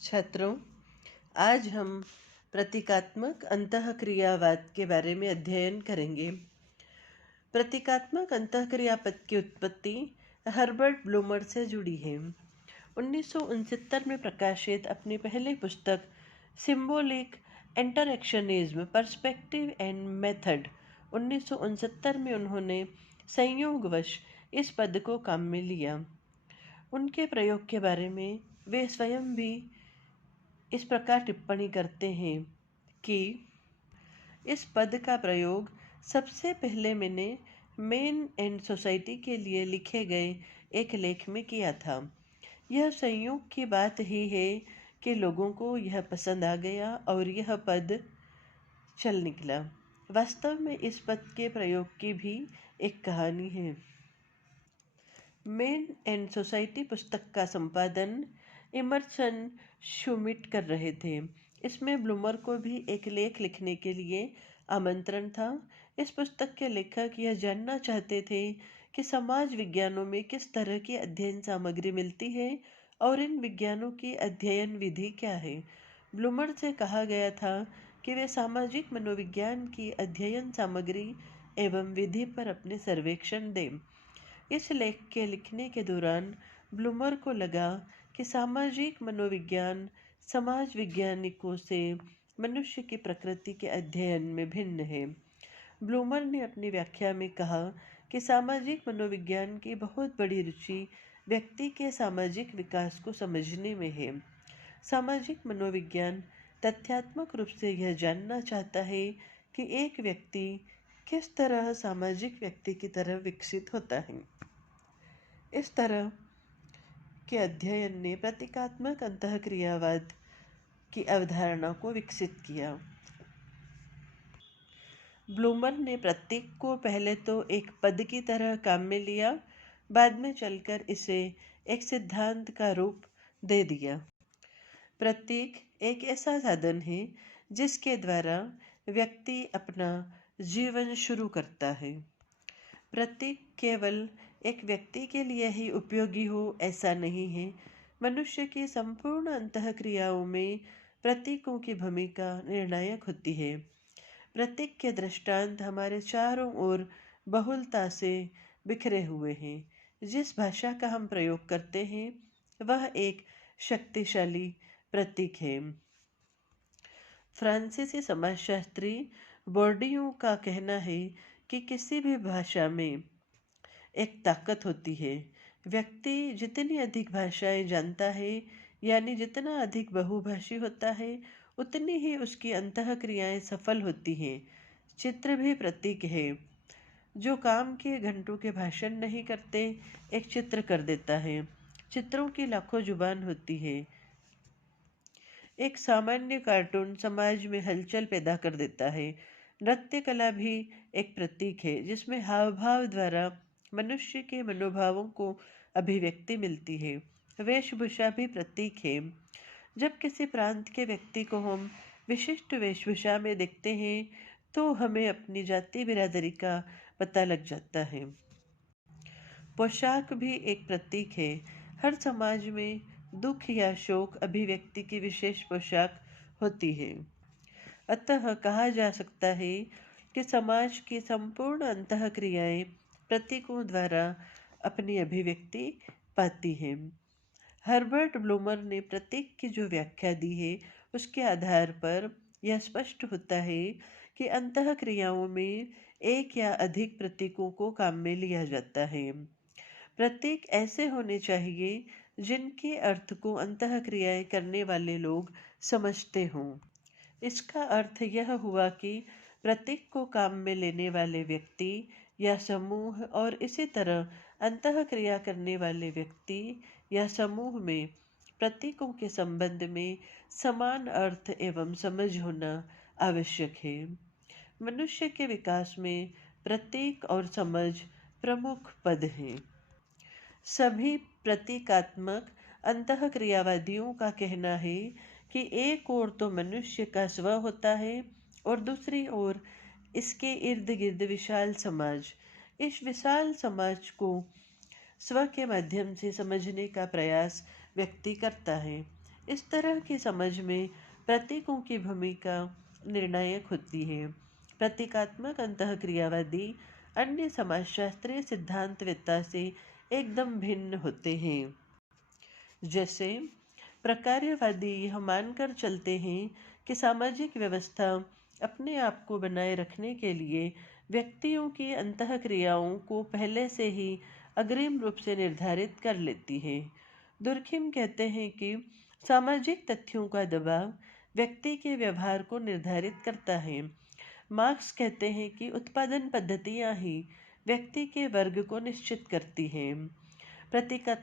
छात्रों, आज हम प्रतीकात्मक अंतःक्रियावाद के बारे में अध्ययन करेंगे। प्रतीकात्मक अंतःक्रियावाद की उत्पत्ति हर्बर्ट ब्लूमर से जुड़ी है। 1969 में प्रकाशित अपनी पहली पुस्तक symbolic interactionism perspective and method 1969 में उन्होंने संयोगवश इस पद को काम में लिया। उनके प्रयोग के बारे में वे स्वयं भी इस प्रकार टिप्पणी करते हैं कि इस पद का प्रयोग सबसे पहले मैंने मेन एंड सोसाइटी के लिए लिखे गए एक लेख में किया था। यह संयोग की बात ही है कि लोगों को यह पसंद आ गया और यह पद चल निकला। वास्तव में इस पद के प्रयोग की भी एक कहानी है। मेन एंड सोसाइटी पुस्तक का संपादन इमर्सन शुमिट कर रहे थे। इसमें ब्लूमर को भी एक लेख लिखने के लिए आमंत्रण था। इस पुस्तक के लेखक यह जानना चाहते थे कि समाज विज्ञानों में किस तरह की अध्ययन सामग्री मिलती है और इन विज्ञानों की अध्ययन विधि क्या है। ब्लूमर से कहा गया था कि वे सामाजिक मनोविज्ञान की अध्ययन सामग्री एवं विधि पर अपने सर्वेक्षण दें। इस लेख के लिखने के दौरान ब्लूमर को लगा कि सामाजिक मनोविज्ञान समाज वैज्ञानिकों से मनुष्य की प्रकृति के अध्ययन में भिन्न है। ब्लूमर ने अपनी व्याख्या में कहा कि सामाजिक मनोविज्ञान की बहुत बड़ी रुचि व्यक्ति के सामाजिक विकास को समझने में है। सामाजिक मनोविज्ञान तथ्यात्मक रूप से यह जानना चाहता है कि एक व्यक्ति किस तरह सामाजिक व्यक्ति की तरह विकसित होता है। इस तरह के अध्ययन ने प्रतीकात्मक अंतःक्रियावाद की अवधारणा को विकसित किया। ब्लूमर ने प्रतीक को पहले तो एक पद की तरह काम में लिया, बाद में चलकर इसे एक सिद्धांत का रूप दे दिया। प्रतीक एक ऐसा साधन है जिसके द्वारा व्यक्ति अपना जीवन शुरू करता है। प्रतीक केवल एक व्यक्ति के लिए ही उपयोगी हो ऐसा नहीं है। मनुष्य की संपूर्ण अंतःक्रियाओं में प्रतीकों की भूमिका निर्णायक होती है। प्रतीक के दृष्टांत हमारे चारों ओर बहुलता से बिखरे हुए हैं। जिस भाषा का हम प्रयोग करते हैं वह एक शक्तिशाली प्रतीक है। फ्रांसीसी समाजशास्त्री बोर्डियू का कहना है कि किसी भी भाषा में एक ताकत होती है। व्यक्ति जितनी अधिक भाषाएं जानता है, यानी जितना अधिक बहुभाषी होता है, उतनी ही उसकी अंतःक्रियाएं सफल होती हैं। चित्र भी प्रतीक है। जो काम के घंटों के भाषण नहीं करते, एक चित्र कर देता है। चित्रों की लाखों जुबान होती है। एक सामान्य कार्टून समाज में हलचल पैदा कर देता है। नृत्य कला भी एक प्रतीक है जिसमें हाव भाव द्वारा मनुष्य के मनोभावों को अभिव्यक्ति मिलती है। वेशभूषा भी प्रतीक है। जब किसी प्रांत के व्यक्ति को हम विशिष्ट वेशभूषा में देखते हैं तो हमें अपनी जाति बिरादरी का पता लग जाता है। पोशाक भी एक प्रतीक है। हर समाज में दुख या शोक अभिव्यक्ति की विशेष पोशाक होती है। अतः कहा जा सकता है कि समाज की संपूर्ण अंतःक्रियाएं प्रतीकों द्वारा अपनी अभिव्यक्ति पाती हैं। हर्बर्ट ब्लूमर ने प्रतीक की जो व्याख्या दी है उसके आधार पर यह स्पष्ट होता है कि अंतःक्रियाओं में एक या अधिक प्रतीकों को काम में लिया जाता है। प्रतीक ऐसे होने चाहिए जिनके अर्थ को अंतःक्रियाएं करने वाले लोग समझते हों। इसका अर्थ यह हुआ कि प्रतीक को काम में लेने वाले व्यक्ति या समूह और इसी तरह अंतःक्रिया करने वाले व्यक्ति या समूह में प्रतीकों के संबंध में समान अर्थ एवं समझ होना आवश्यक है। मनुष्य के विकास में प्रतीक और समझ प्रमुख पद हैं। सभी प्रतीकात्मक अंतःक्रियावादियों का कहना है कि एक ओर तो मनुष्य का स्व होता है और दूसरी ओर इसके इर्द गिर्द विशाल समाज। इस विशाल समाज को स्व के माध्यम से समझने का प्रयास व्यक्ति करता है। इस तरह की समझ में प्रतीकों की भूमिका निर्णायक होती है। प्रतीकात्मक अंतःक्रियावादी अन्य समाजशास्त्रीय सिद्धांतवेत्ता से एकदम भिन्न होते हैं। जैसे प्रकार्यवादी यह मानकर चलते हैं कि सामाजिक व्यवस्था अपने आप को बनाए रखने के लिए व्यक्तियों की अंतःक्रियाओं को पहले से ही अग्रिम रूप से निर्धारित कर लेती है। दुर्खिम कहते हैं कि सामाजिक तथ्यों का दबाव व्यक्ति के व्यवहार को निर्धारित करता है। मार्क्स कहते हैं कि उत्पादन पद्धतियां ही व्यक्ति के वर्ग को निश्चित करती हैं। प्रतीका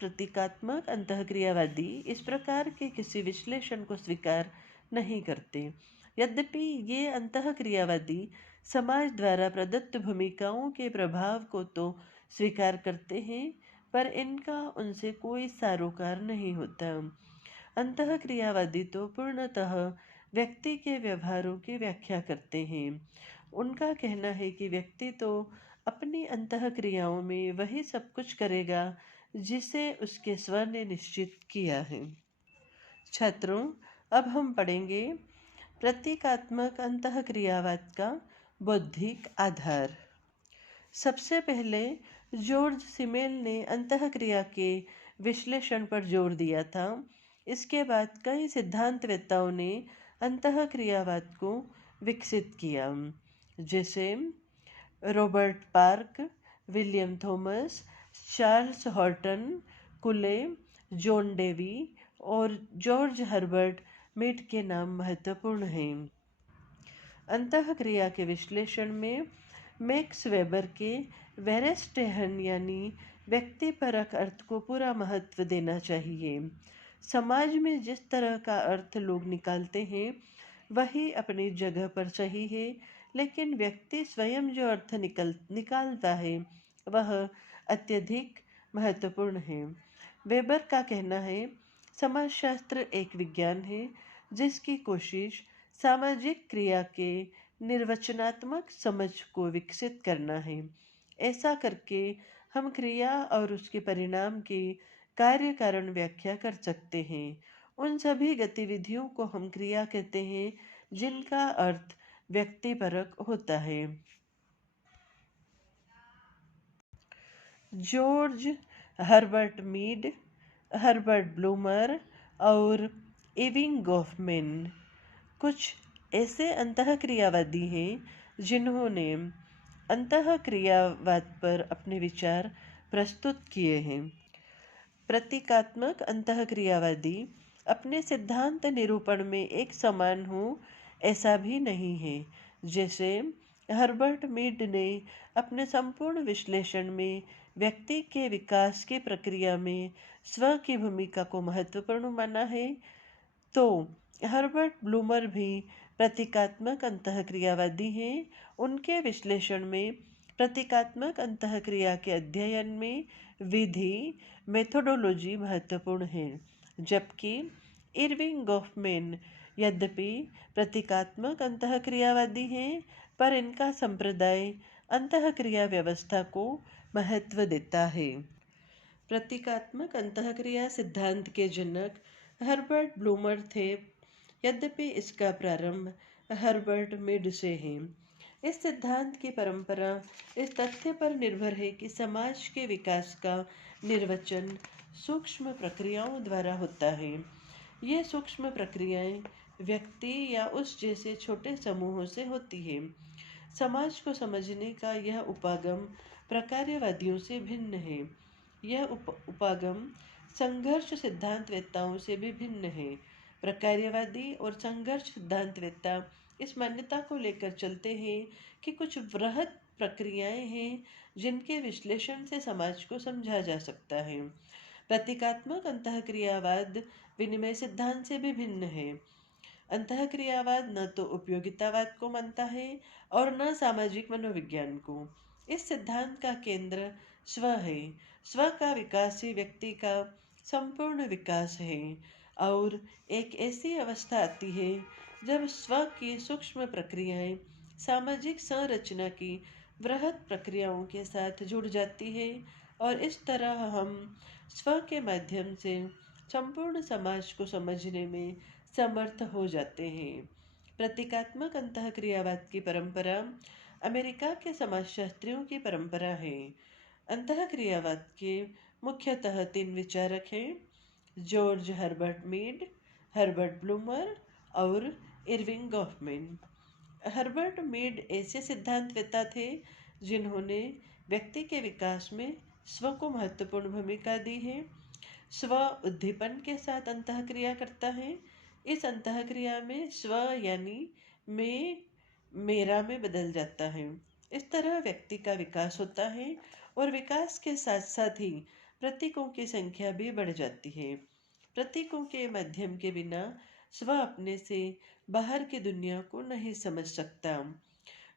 प्रतीकात्मक अंतःक्रियावादी इस प्रकार के किसी विश्लेषण को स्वीकार नहीं करते। यद्यपि ये अंतःक्रियावादी समाज द्वारा प्रदत्त भूमिकाओं के प्रभाव को तो स्वीकार करते हैं, पर इनका उनसे कोई सरोकार नहीं होता। अंतःक्रियावादी तो पूर्णतः व्यक्ति के व्यवहारों की व्याख्या करते हैं। उनका कहना है कि व्यक्ति तो अपनी अंतःक्रियाओं में वही सब कुछ करेगा जिसे उसके स्व ने निश्चित किया है। छात्रों, अब हम पढ़ेंगे प्रतीकात्मक अंतःक्रियावाद का बौद्धिक आधार। सबसे पहले जॉर्ज सिमेल ने अंतःक्रिया के विश्लेषण पर जोर दिया था। इसके बाद कई सिद्धांतवेत्ताओं ने अंतःक्रियावाद को विकसित किया, जैसे Robert park, William Thomas, Charles Horton, कुले, जॉन डेवी और जॉर्ज हर्बर्ट मीड के नाम महत्वपूर्ण हैं। अंतःक्रिया के विश्लेषण में मैक्स वेबर के वेरेस्टेहन यानी व्यक्तिपरक अर्थ को पूरा महत्व देना चाहिए। समाज में जिस तरह का अर्थ लोग निकालते हैं वही अपनी जगह पर सही है, लेकिन व्यक्ति स्वयं जो अर्थ निकालता है वह अत्यधिक महत्वपूर्ण है। वेबर का कहना है, समाजशास्त्र एक विज्ञान है जिसकी कोशिश सामाजिक क्रिया के निर्वचनात्मक समझ को विकसित करना है। ऐसा करके हम क्रिया और उसके परिणाम की कार्य कारण व्याख्या कर सकते हैं। उन सभी गतिविधियों को हम क्रिया कहते हैं जिनका अर्थ व्यक्तिपरक होता है। George Herbert Mead, Herbert Blumer और इविंग गॉफमैन कुछ ऐसे अंतःक्रियावादी हैं जिन्होंने अंतःक्रियावाद पर अपने विचार प्रस्तुत किए हैं। प्रतीकात्मक अंतःक्रियावादी अपने सिद्धांत निरूपण में एक समान हो ऐसा भी नहीं है। जैसे हर्बर्ट मीड ने अपने संपूर्ण विश्लेषण में व्यक्ति के विकास की प्रक्रिया में स्व की भूमिका को महत्वपूर्ण माना है, तो हर्बर्ट ब्लूमर भी प्रतीकात्मक अंतःक्रियावादी हैं। उनके विश्लेषण में प्रतीकात्मक अंतःक्रिया के अध्ययन में विधि मेथोडोलॉजी महत्वपूर्ण है, जबकि इरविंग गॉफमैन यद्यपि प्रतीकात्मक अंतःक्रियावादी हैं, पर इनका संप्रदाय अंतःक्रिया व्यवस्था को महत्व देता है। प्रतीकात्मक अंतःक्रिया सिद्धांत के जनक हर्बर्ट ब्लूमर थे, यद्यपि इसका प्रारंभ हर्बर्ट मीड से है। इस सिद्धांत की परंपरा इस तथ्य पर निर्भर है कि समाज के विकास का निर्वचन सूक्ष्म प्रक्रियाओं द्वारा होता है। ये सूक्ष्म प्रक्रियाएं व्यक्ति या उस जैसे छोटे समूहों से होती है। समाज को समझने का यह उपागम प्रकार्यवादियों से भिन्न है। यह उपागम संघर्ष सिद्धांतवेत्ताओं से भी भिन्न है। प्रकार्यवादी और संघर्ष सिद्धांतवेत्ता इस मान्यता को लेकर चलते हैं कि कुछ वृहद प्रक्रियाएं हैं जिनके विश्लेषण से समाज को समझा जा सकता है। प्रतीकात्मक अंतःक्रियावाद विनिमय सिद्धांत से भी भिन्न है। अंतःक्रियावाद न तो उपयोगितावाद को मानता है और न सामाजिक मनोविज्ञान को। इस सिद्धांत का केंद्र स्व है। स्व का विकास ही व्यक्ति का संपूर्ण विकास है और एक ऐसी अवस्था आती है जब स्व की सूक्ष्म प्रक्रियाएं सामाजिक संरचना की वृहद प्रक्रियाओं के साथ जुड़ जाती है और इस तरह हम स्व के माध्यम से संपूर्ण समाज को समझने में समर्थ हो जाते हैं। प्रतीकात्मक अंतःक्रियावाद की परंपरा अमेरिका के समाजशास्त्रियों की परंपरा है। अंतःक्रियावाद के मुख्यतः तीन विचारक हैं: George Herbert Mead, Herbert Blumer और इरविंग गॉफमैन। हर्बर्ट मीड ऐसे सिद्धांतवेत्ता थे जिन्होंने व्यक्ति के विकास में स्व को महत्वपूर्ण भूमिका दी है। स्व उद्दीपन के साथ अंतःक्रिया करता है। इस अंतःक्रिया में स्व यानी मैं मेरा में बदल जाता है। इस तरह व्यक्ति का विकास होता है और विकास के साथ साथ ही प्रतीकों की संख्या भी बढ़ जाती है। प्रतीकों के माध्यम के बिना स्व अपने से बाहर की दुनिया को नहीं समझ सकता।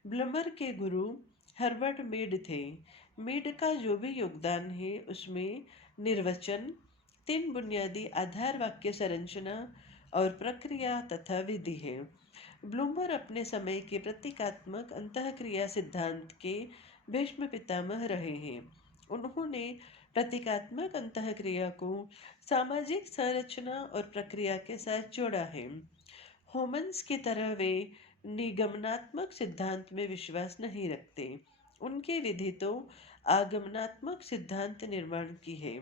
ब्लमर के गुरु हर्बर्ट मीड थे। मीड का जो भी योगदान है उसमें निर्वचन, तीन बुनियादी आधार वाक्य संरचना और प्रक्रिया तथा विधि है। ब्लूमर अपने समय के प्रतीकात्मक अंतःक्रिया सिद्धांत के भीष्म पितामह रहे हैं। उन्होंने प्रतीकात्मक अंतःक्रिया को सामाजिक संरचना और प्रक्रिया के साथ जोड़ा है। होमन्स की तरह वे निगमनात्मक सिद्धांत में विश्वास नहीं रखते। उनकी विधि तो आगमनात्मक सिद्धांत निर्माण की है।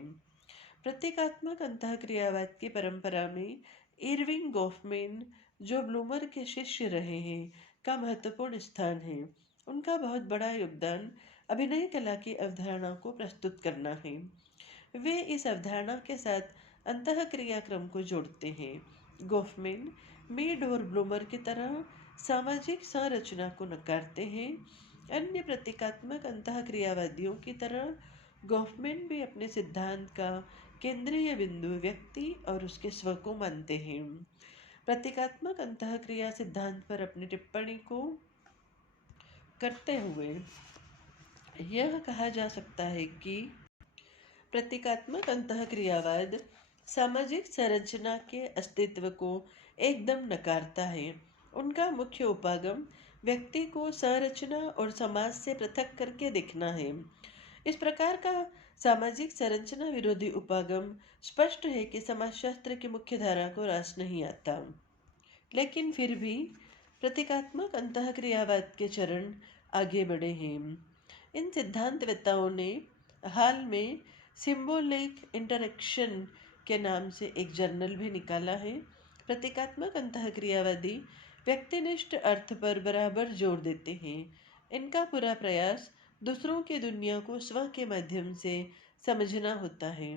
प्रतीकात्मक अंतःक्रियावाद की परंपरा में इरविंग गॉफमैन, जो ब्लूमर के शिष्य रहे हैं, का महत्वपूर्ण स्थान है। उनका बहुत बड़ा योगदान अभिनय कला की अवधारणा को प्रस्तुत करना है। वे इस अवधारणा के साथ अंतःक्रिया क्रम को जोड़ते हैं। गॉफमैन मीड और ब्लूमर की तरह सामाजिक संरचना को नकारते हैं। अन्य प्रतीकात्मक अंतःक्रियावादियों की तरह गॉफमैन भी अपने सिद्धांत का केंद्रीय बिंदु व्यक्ति और उसके स्व को मानते हैं। प्रतीकात्मक अंतःक्रिया सिद्धांत पर अपनी टिप्पणी को करते हुए यह कहा जा सकता है कि प्रतीकात्मक अंतःक्रियावाद सामाजिक संरचना के अस्तित्व को एकदम नकारता है। उनका मुख्य उपागम व्यक्ति को संरचना और समाज से पृथक करके देखना है। इस प्रकार का सामाजिक संरचना विरोधी उपागम स्पष्ट है कि समाजशास्त्र की मुख्य धारा को रास नहीं आता। लेकिन फिर भी प्रतीकात्मक अंतःक्रियावाद के चरण आगे बढ़े हैं। इन सिद्धांतवेत्ताओं ने हाल में सिंबोलिक इंटरेक्शन के नाम से एक जर्नल भी निकाला है। प्रतीकात्मक अंतःक्रियावादी व्यक्तिनिष्ठ अर्थ पर बराबर जोर देते हैं। इनका पूरा प्रयास दूसरों की दुनिया को स्व के माध्यम से समझना होता है।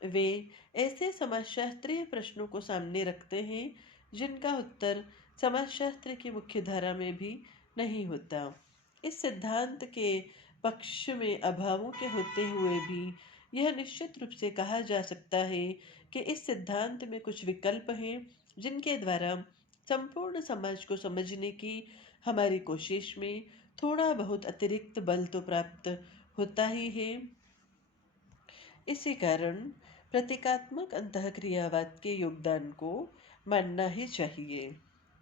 वे ऐसे समाजशास्त्रीय प्रश्नों को सामने रखते हैं जिनका उत्तर समाजशास्त्र की मुख्य धारा में भी नहीं होता। इस सिद्धांत के पक्ष में अभावों के होते हुए भी यह निश्चित रूप से कहा जा सकता है कि इस सिद्धांत में कुछ विकल्प हैं जिनके द्वारा संपूर्ण समाज को समझने की हमारी कोशिश में थोड़ा बहुत अतिरिक्त बल तो प्राप्त होता ही है। इसी कारण प्रतीकात्मक अंतःक्रियावाद के योगदान को मानना ही चाहिए।